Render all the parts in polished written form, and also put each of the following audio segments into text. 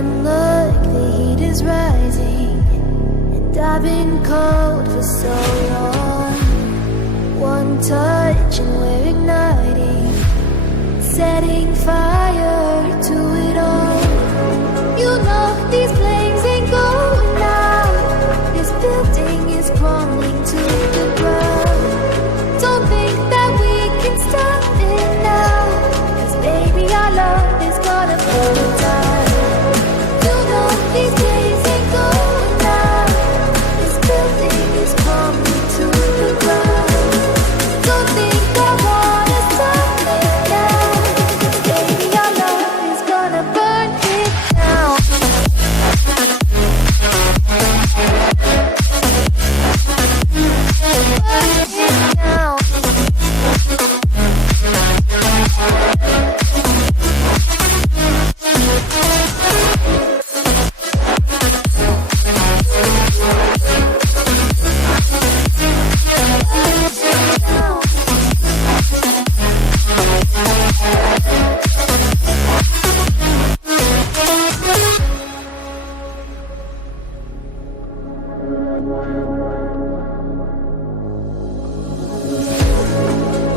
One look, the heat is rising, and I've been cold for so long. One touch and we're igniting, setting fire to it all. You know these flames ain't going out. This building is crumbling to the ground. Don't think that we can stop it now, 'cause baby our love is gonna burn it down. You know these flames ain't going out. This building is crumbling to the ground. Don't think I wanna stop it now, 'cause baby our love is gonna burn it down.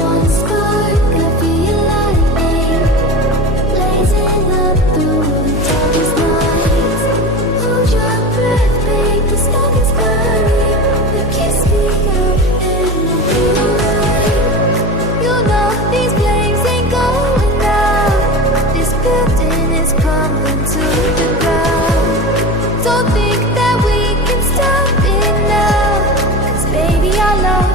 One spark of your lightning, blazing up through the darkest nights. Hold your breath, babe, the smoke is burning. You kiss me up and we'll be alright. You know these flames ain't going out. This building is crumbling to the ground. Don't think that we can stop it now, 'cause baby our love